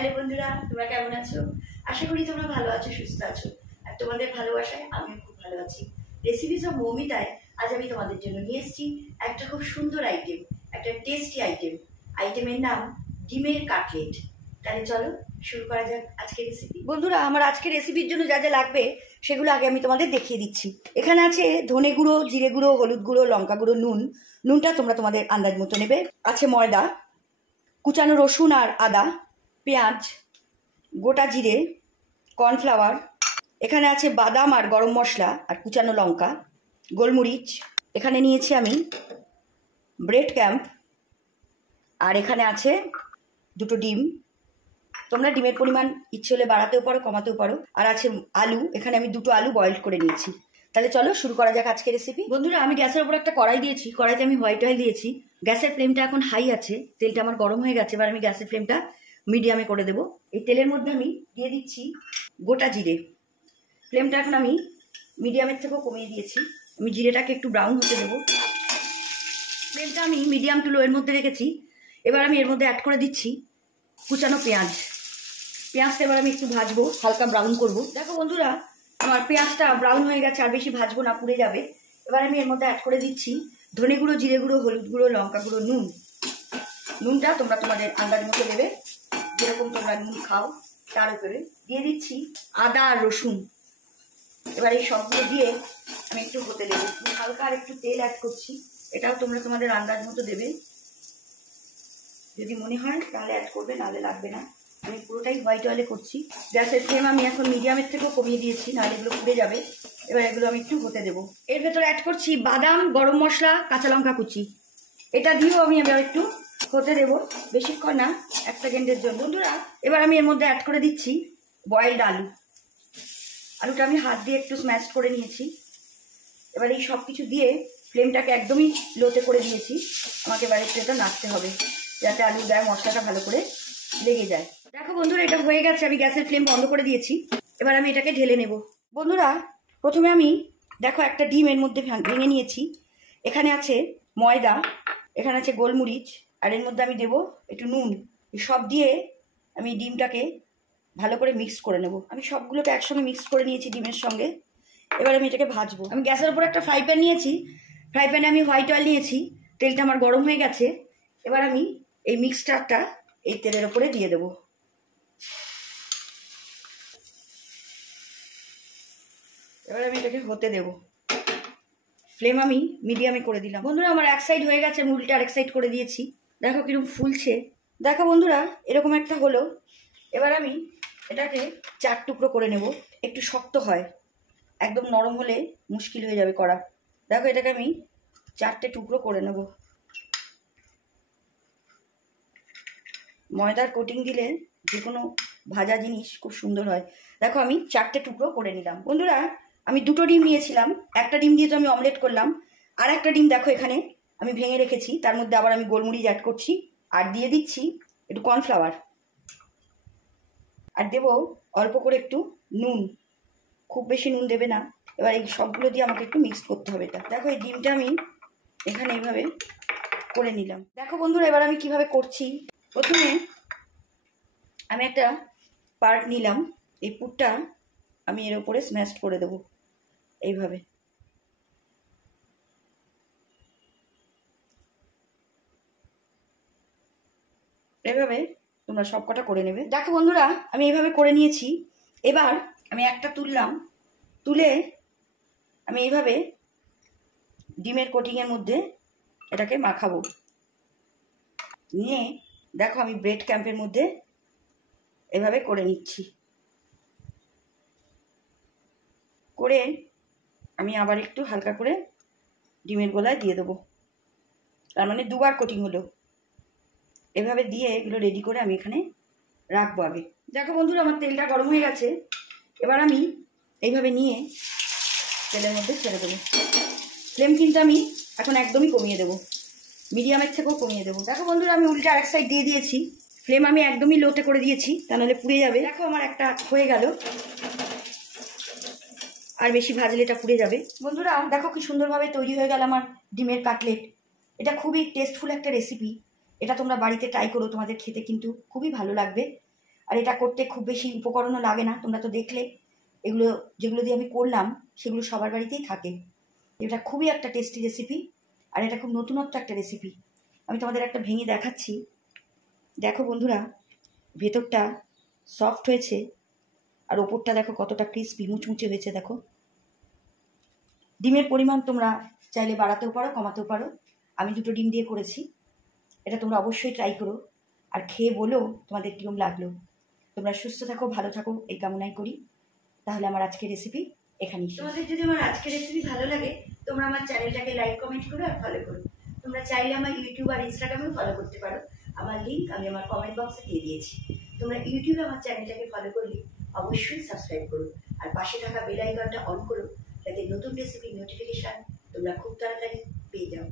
Hello বন্ধুরা, তোমরা কেমন আছো? আশা করি তোমরা ভালো আছো, সুস্থ আছো। আর তোমাদের ভালোবাসায় আমিও খুব ভালো আছি। রেসিপিস অফ মৌমিতায় আজ আমি তোমাদের জন্য নিয়ে এসেছি একটা খুব সুন্দর আইটেম, একটা টেস্টি আইটেম। আইটেমের নাম ডিমের কাটলেট। তাহলে চলো শুরু করা যাক আজকের রেসিপি। বন্ধুরা, আমার আজকের রেসিপির জন্য যা যা লাগবে সেগুলো আগে আমি তোমাদের দেখিয়ে দিচ্ছি। এখানে আছে ধনে গুঁড়ো, জিরে গুঁড়ো, হলুদ গুঁড়ো, লঙ্কা গুঁড়ো, নুনটা তোমরা তোমাদের আন্দাজ মতো নেবে। আছে ময়দা, কুচানো রসুন আর আদা, পেঁয়াজ, গোটা জিরে, কর্নফ্লাওয়ার, এখানে আছে বাদাম আর গরম মশলা আর কুচানো লঙ্কা, গোলমরিচ, এখানে নিয়েছি আমি ব্রেড ক্যাম্প, আর এখানে আছে দুটো ডিম। তোমরা ডিমের পরিমাণ ইচ্ছে হলে বাড়াতেও পারো, কমাতেও পারো। আর আছে আলু, এখানে আমি দুটো আলু বয়েল করে নিয়েছি। তাহলে চলো শুরু করা যাক আজকের রেসিপি। বন্ধুরা, আমি গ্যাসের উপর একটা কড়াই দিয়েছি, কড়াইতে আমি হোয়াইট অয়েল দিয়েছি। গ্যাসের ফ্লেমটা এখন হাই আছে, তেলটা আমার গরম হয়ে গেছে। এবার আমি গ্যাসের ফ্লেমটা মিডিয়ামে করে দেবো। এই তেলের মধ্যে আমি দিয়ে দিচ্ছি গোটা জিরে। ফ্লেমটা এখন আমি মিডিয়ামের থেকেও কমিয়ে দিয়েছি। আমি জিরেটাকে একটু ব্রাউন হতে দেবো। ফ্লেমটা আমি মিডিয়াম টু লো এর মধ্যে রেখেছি। এবার আমি এর মধ্যে অ্যাড করে দিচ্ছি কুচানো পেঁয়াজ। পেঁয়াজটা এবার আমি একটু ভাজবো, হালকা ব্রাউন করব। দেখো বন্ধুরা, আমার পেঁয়াজটা ব্রাউন হয়ে গেছে, আর বেশি ভাজবো না, পুড়ে যাবে। এবার আমি এর মধ্যে অ্যাড করে দিচ্ছি ধনে গুঁড়ো, জিরে গুঁড়ো, হলুদ গুঁড়ো, লঙ্কা গুঁড়ো, নুনটা তোমরা তোমাদের আন্দাজ মতো দেবে, যেরকম তোমরা নুন খাও তার উপরে। দিয়ে দিচ্ছি আদা আর রসুন। এবার এই সবগুলো দিয়ে আমি একটু হতে দেবো। হালকা আর একটু তেল অ্যাড করছি, এটাও তোমরা তোমাদের আন্দাজ মতো দেবে। যদি মনে হয় তাহলে অ্যাড করবে, নাহলে লাগবে না। আমি পুরোটাই হোয়াইট অয়েলে করছি। গ্যাসের ফ্লেম আমি এখন মিডিয়ামের থেকেও কমিয়ে দিয়েছি, নাহলে এগুলো পুড়ে যাবে। এবার এগুলো আমি একটু হতে দেবো। এর ভেতরে অ্যাড করছি বাদাম, গরম মশলা, কাঁচা লঙ্কা কুচি। এটা দিয়েও আমি এবার একটু হতে দেবো, বেশিক্ষণ না, 1 সেকেন্ডের জন্য। বন্ধুরা, এবার আমি এর মধ্যে অ্যাড করে দিচ্ছি বয়েলড আলু। আলুটা আমি হাত দিয়ে একটু স্ম্যাশ করে নিয়েছি। এবার এই সব কিছু দিয়ে ফ্লেমটাকে একদমই লোতে করে দিয়েছি। আমাকে এবার একটু এটা নাড়তে হবে, যাতে আলু দেয় মশলাটা ভালো করে লেগে যায়। দেখো বন্ধুরা, এটা হয়ে গেছে। আমি গ্যাসের ফ্লেম বন্ধ করে দিয়েছি। এবার আমি এটাকে ঢেলে নেব। বন্ধুরা, প্রথমে আমি দেখো একটা ডিম এর মধ্যে ভেঙে নিয়েছি। এখানে আছে ময়দা, এখানে আছে গোলমরিচ, আর এর মধ্যে আমি দেবো একটু নুন। সব দিয়ে আমি ডিমটাকে ভালো করে মিক্স করে নেব। আমি সবগুলোকে একসঙ্গে মিক্স করে নিয়েছি ডিমের সঙ্গে। এবার আমি এটাকে ভাজবো। আমি গ্যাসের উপর একটা ফ্রাই প্যান নিয়েছি। ফ্রাই প্যানে আমি হোয়াইট অয়েল নিয়েছি। তেলটা আমার গরম হয়ে গেছে। এবার আমি এই মিক্সচারটা এই তেলের ওপরে দিয়ে দেবো। এবার আমি এটাকে হতে দেবো। ফ্লেম আমি মিডিয়ামে করে দিলাম। বন্ধুরা, আমার এক সাইড হয়ে গেছে, আমি উল্টে আরেক সাইড করে দিয়েছি। দেখো কিরকম ফুলছে। দেখো বন্ধুরা, এরকম একটা হলো। এবার আমি এটাকে 4 টুকরো করে নেব। একটু শক্ত হয়, একদম নরম হলে মুশকিল হয়ে যাবে করা। দেখো, এটাকে আমি 4টে টুকরো করে নেব। ময়দার কোটিং দিলে যে কোনো ভাজা জিনিস খুব সুন্দর হয়। দেখো, আমি 4টে টুকরো করে নিলাম। বন্ধুরা, আমি 2টো ডিম নিয়েছিলাম। একটা ডিম দিয়ে তো আমি অমলেট করলাম। আর একটা ডিম দেখো এখানে আমি ভেঙে রেখেছি। তার মধ্যে আবার আমি গোলমরিচ অ্যাড করছি, আর দিয়ে দিচ্ছি একটু কর্নফ্লাওয়ার, আর দেবো অল্প করে একটু নুন। খুব বেশি নুন দেবে না। এবার এই সবগুলো দিয়ে আমাকে একটু মিক্স করতে হবে। এটা দেখো, এই ডিমটা আমি এখানে এইভাবে করে নিলাম। দেখো বন্ধুরা, এবার আমি কিভাবে করছি। প্রথমে আমি একটা পার্ট নিলাম। এই পুরটা আমি এর উপরে স্ম্যাশ করে দেবো এইভাবে। এভাবে তোমরা সবকটা করে নেবে। দেখো বন্ধুরা, আমি এইভাবে করে নিয়েছি। এবার আমি একটা তুললাম, তুলে আমি এইভাবে ডিমের কোটিংয়ের মধ্যে এটাকে মাখাবো। নিয়ে দেখো, আমি ব্রেড ক্যাম্পের মধ্যে এভাবে করে নিচ্ছি। করে আমি আবার একটু হালকা করে ডিমের গোলায় দিয়ে দেবো। তার মানে 2বার কোটিং হলো। এভাবে দিয়ে এগুলো রেডি করে আমি এখানে রাখবো আগে। দেখো বন্ধুরা, আমার তেলটা গরম হয়ে গেছে। এবার আমি এইভাবে নিয়ে তেলের মধ্যে ছেড়ে দেবো। ফ্লেম কিন্তু আমি এখন একদমই কমিয়ে দেবো, মিডিয়ামের থেকেও কমিয়ে দেবো। দেখো বন্ধুরা, আমি উল্টে আরেক সাইড দিয়ে দিয়েছি। ফ্লেম আমি একদমই লোতে করে দিয়েছি, তা নাহলে পুড়ে যাবে। দেখো, আমার একটা হয়ে গেল। আর বেশি ভাজলে এটা পুড়ে যাবে। বন্ধুরা, দেখো কি সুন্দরভাবে তৈরি হয়ে গেল আমার ডিমের কাটলেট। এটা খুবই টেস্টফুল একটা রেসিপি। এটা তোমরা বাড়িতে ট্রাই করো, তোমাদের খেতে কিন্তু খুবই ভালো লাগবে। আর এটা করতে খুব বেশি উপকরণও লাগে না, তোমরা তো দেখলে। এগুলো যেগুলো দিয়ে আমি করলাম সেগুলো সবার বাড়িতেই থাকে। এটা খুবই একটা টেস্টি রেসিপি, আর এটা খুব নতুনত্ব একটা রেসিপি। আমি তোমাদের একটা ভেঙে দেখাচ্ছি। দেখো বন্ধুরা, ভেতরটা সফট হয়েছে আর ওপরটা দেখো কতটা ক্রিস্পি মুচমুচে হয়েছে। দেখো, ডিমের পরিমাণ তোমরা চাইলে বাড়াতেও পারো, কমাতেও পারো। আমি 2টো ডিম দিয়ে করেছি। এটা তোমরা অবশ্যই ট্রাই করো আর খেয়ে বলো তোমাদের কীরকম লাগলো। তোমরা সুস্থ থাকো, ভালো থাকো, এই কামনাই করি। তাহলে আমার আজকের রেসিপি এখানেই। তোমাদের যদি আমার আজকের রেসিপি ভালো লাগে, তোমরা আমার চ্যানেলটাকে লাইক কমেন্ট করো আর ফলো করো। তোমরা চাইলে আমার ইউটিউব আর ইনস্টাগ্রামেও ফলো করতে পারো। আমার লিঙ্ক আমি আমার কমেন্ট বক্সে দিয়ে দিয়েছি। তোমরা ইউটিউবে আমার চ্যানেলটাকে ফলো করলে অবশ্যই সাবস্ক্রাইব করো আর পাশে থাকা বেল আইকনটা অন করো, যাতে নতুন রেসিপির নোটিফিকেশান তোমরা খুব তাড়াতাড়ি পেয়ে যাও।